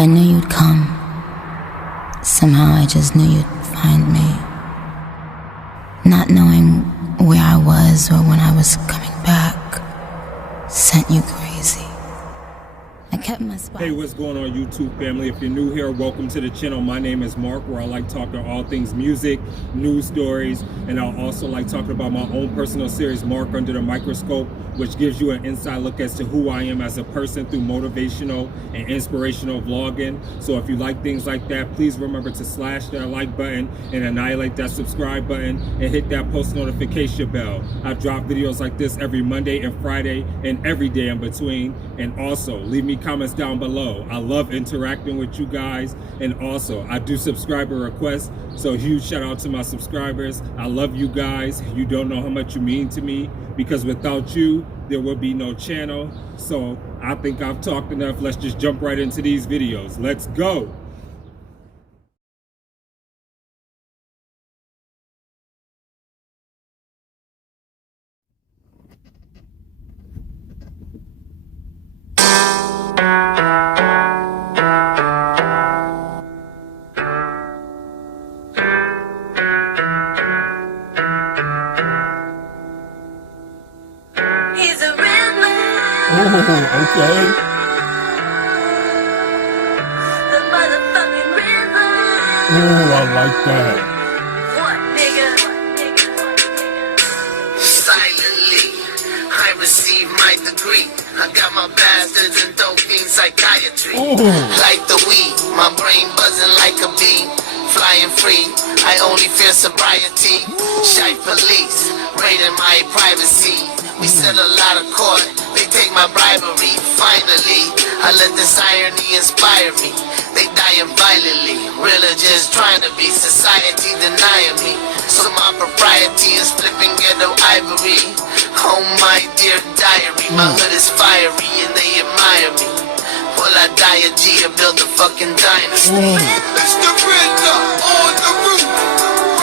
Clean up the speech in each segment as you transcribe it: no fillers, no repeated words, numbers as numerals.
I knew you'd come. Somehow I just knew you'd find me. Not knowing where I was or when I was coming back sent you crazy. I kept my spot. Hey, what's going on, YouTube family? If you're new here, welcome to the channel. My name is Mark, where I like talking all things music, news stories, and I also like talking about my own personal series, Mark Under the Microscope, which gives you an inside look as to who I am as a person through motivational and inspirational vlogging. So if you like things like that, please remember to slash that like button and annihilate that subscribe button and hit that post notification bell. I drop videos like this every Monday and Friday and every day in between. And also leave me comments down below. I love interacting with you guys, and also I do subscriber requests, so huge shout out to my subscribers. I love you guys. You don't know how much you mean to me, because without you there would be no channel. So I think I've talked enough. Let's just jump right into these videos. Let's go. Okay. The motherfucking river. Oh, I like that. What, nigga? Silently, I received my degree. I got my bastards in doping psychiatry. Like the weed, my brain buzzing like a bee. Flying free, I only fear sobriety. Shy police, raiding my privacy. We sell a lot of court, they take my bribery. Finally, I let this irony inspire me. They dying violently, religious trying to be, society denying me. So my propriety is flipping ghetto ivory. Oh my dear diary, my hood is fiery and they admire me. Will I die a G or build a fucking dynasty? It's the Riddla on the roof.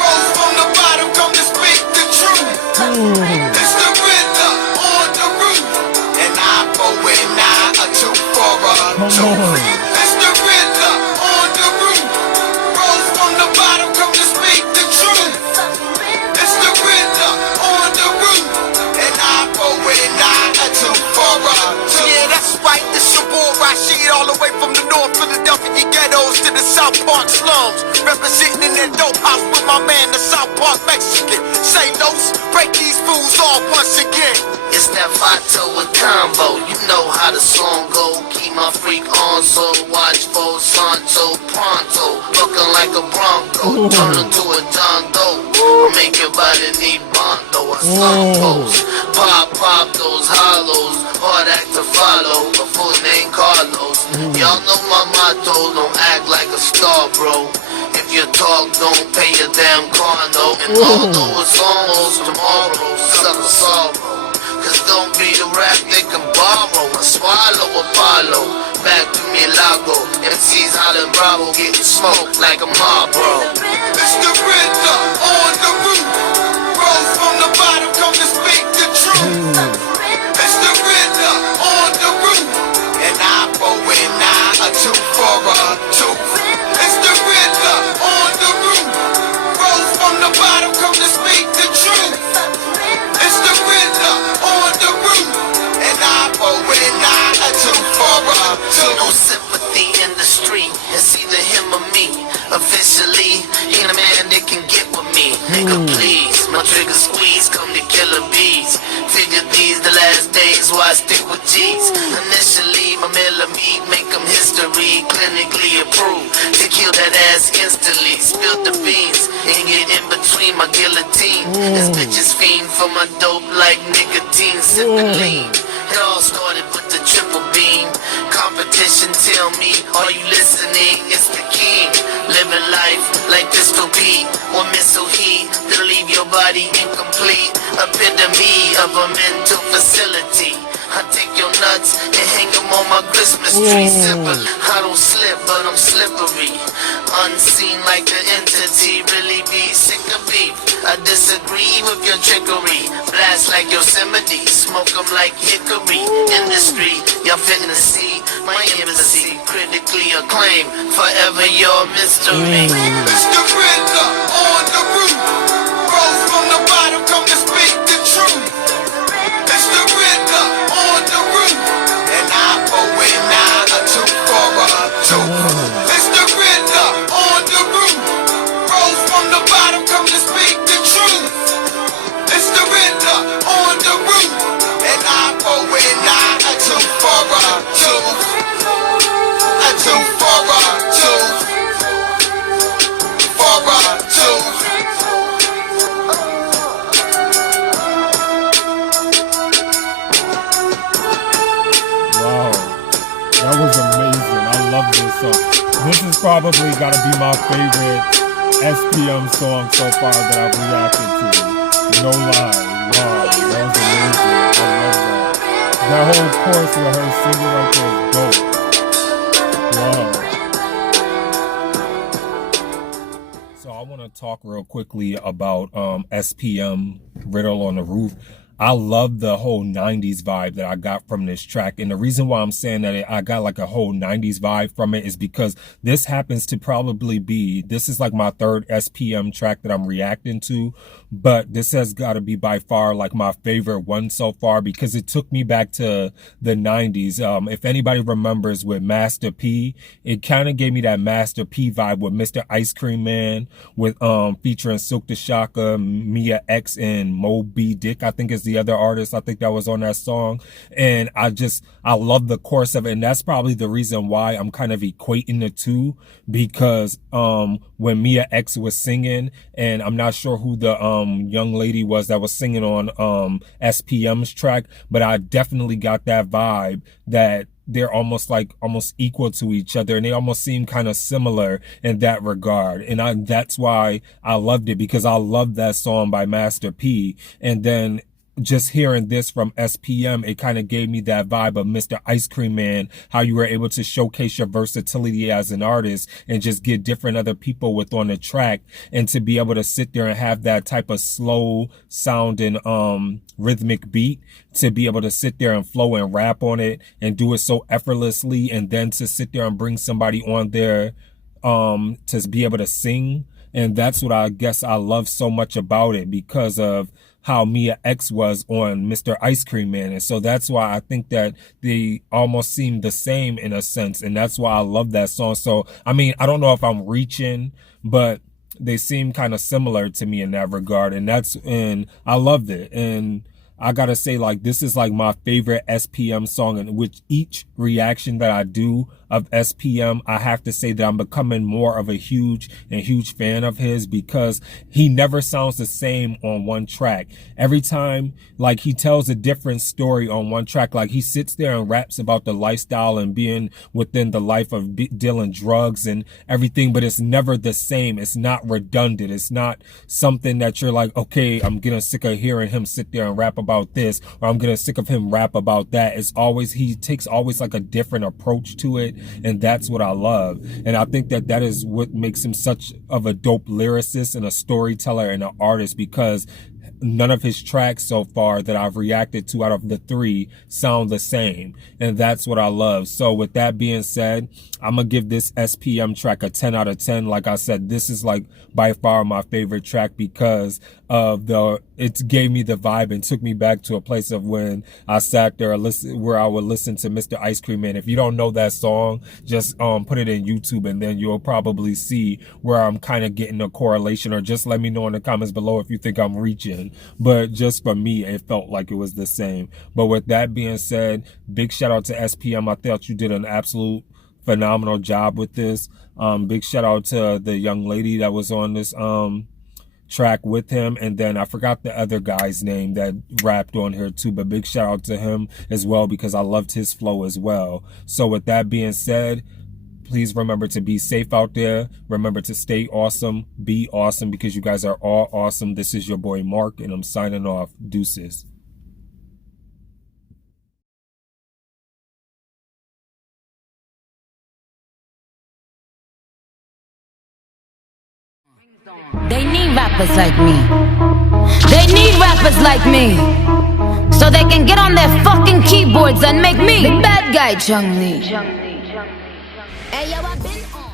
Rose from the bottom, come to speak the truth. It's the Riddla on the roof. An eye for an eye, a tooth for a tooth. It's the Riddla on the roof. Rose from the bottom, come to speak the truth. It's the Riddla on the roof. An eye for an eye, a tooth for a tooth. Yeah, that's right, this your boy Rashid, all the way from the North Philadelphia ghettos to the South Park slums. Representing in that dope house with my man, the South Park Mexican. Say Los, break these fools off once again. It's that Vato with combo, you know how the song go. Keep my freak on, so watch for Santo pronto. Looking like a Bronco, turn into a Dondo. I'll make your body need Bondo or Santos. Pop those hollows, hard act to follow. A full name Carlos. Y'all know my motto, don't act like a star, bro. If you talk, don't pay your damn condo. And although it's almost tomorrow, suck a sorrow. Cause don't be the rap they can borrow. I swallow Apollo, back to Milago. MCs hollering Bravo, getting smoked like a mob, bro. It's the Riddla on the roof. Rose from the bottom, come to speak the truth. It's the Riddla on the roof. An eye for an eye, a tooth for a tooth. It's the Riddla on the roof. Rose from the bottom, come to speak the truth. It's the Riddla on the roof. An eye for an eye, a tooth for a tooth. No sympathy in the street, it's either him or me. Officially, ain't a man that can get with me. Nigga, please, my trigger squeeze, come to killer bees. Figure these the last days, why I stick with G's. Initially, my millimeter make them history, clinically approved to kill that ass instantly. Spill the beans and get in between my guillotine. This bitch is fiend for my dope like nicotine, sipping lean. It all started with the triple beam. Competition, tell me, are you listening? It's the king. Living life like pistol Pete or missile heat that'll leave your body incomplete. Epitome of a mental facility. I take your nuts and hang them on my Christmas tree. Simple. I don't slip, but I'm slippery. Unseen like the entity, really be sick of beef. I disagree with your trickery. Blast like Yosemite, smoke them like hickory. Industry, y'all fitting to see my embassy. Critically acclaimed, forever your mystery. It's the Riddla on the roof. Rose from the bottom, come to speak the truth. It's the Riddla on the roof. And I for win now, a two for a two. It's the Riddla on the roof. Rose from the bottom, come to speak the truth. It's the Riddla on the roof. And I for win now, a two for a two. A two for a two. For a two. Wow, that was amazing. I love this song. This is probably gotta be my favorite SPM song so far that I've reacted to. No lie. Wow, that was amazing. I love that. That whole chorus with her singing right there is dope. Wow. So I want to talk real quickly about SPM, Riddle on the Roof. I love the whole 90s vibe that I got from this track. And the reason why I'm saying that I got like a whole 90s vibe from it is because this happens to probably be, this is like my third SPM track that I'm reacting to, but this has got to be by far like my favorite one so far because it took me back to the 90s. If anybody remembers with Master P, it kind of gave me that Master P vibe with Mr. Ice Cream Man with featuring Silk the Shocker, Mia X, and Moby Dick, I think is the other artist. I think that was on that song. And I love the chorus of it. And that's probably the reason why I'm kind of equating the two, because when Mia X was singing, and I'm not sure who the young lady was that was singing on SPM's track, but I definitely got that vibe that they're almost equal to each other, and they almost seem kind of similar in that regard. And that's why I loved it, because I love that song by Master P. And then just hearing this from SPM, it kind of gave me that vibe of Mr. Ice Cream Man, how you were able to showcase your versatility as an artist and just get different other people with on the track, and to be able to sit there and have that type of slow sounding rhythmic beat, to be able to sit there and flow and rap on it and do it so effortlessly, and then to sit there and bring somebody on there to be able to sing. And that's what I guess I love so much about it, because of how Mia X was on Mr. Ice Cream Man. And so that's why I think that they almost seem the same in a sense. And that's why I love that song. So, I mean, I don't know if I'm reaching, but they seem kind of similar to me in that regard. And I loved it. And I gotta say, like, this is like my favorite SPM song, and with each reaction that I do of SPM, I have to say that I'm becoming more of a huge fan of his, because he never sounds the same on one track. Every time, like, he tells a different story on one track. Like, he sits there and raps about the lifestyle and being within the life of dealing drugs and everything, but it's never the same. It's not redundant. It's not something that you're like, okay, I'm getting sick of hearing him sit there and rap about this, or I'm getting sick of him rap about that. It's always, he takes always like a different approach to it. And that's what I love. And I think that that is what makes him such of a dope lyricist and a storyteller and an artist, because none of his tracks so far that I've reacted to out of the three sound the same. And that's what I love. So with that being said, I'm going to give this SPM track a 10 out of 10. Like I said, this is like by far my favorite track, because of it gave me the vibe and took me back to a place of when I sat there where I would listen to Mr. Ice Cream Man. If you don't know that song, just put it in YouTube, and then you'll probably see where I'm kind of getting a correlation, or just let me know in the comments below if you think I'm reaching. But just for me, it felt like it was the same. But with that being said, big shout out to SPM. I thought you did an absolute phenomenal job with this. Big shout out to the young lady that was on this track with him, and then I forgot the other guy's name that rapped on here too, but big shout out to him as well, because I loved his flow as well. So with that being said, please remember to be safe out there. Remember to stay awesome, be awesome, because you guys are all awesome. This is your boy Mark, and I'm signing off. Deuces. They need rappers like me. They need rappers like me, so they can get on their fucking keyboards and make me the bad guy, Chung Lee. Hey yo, I've been on.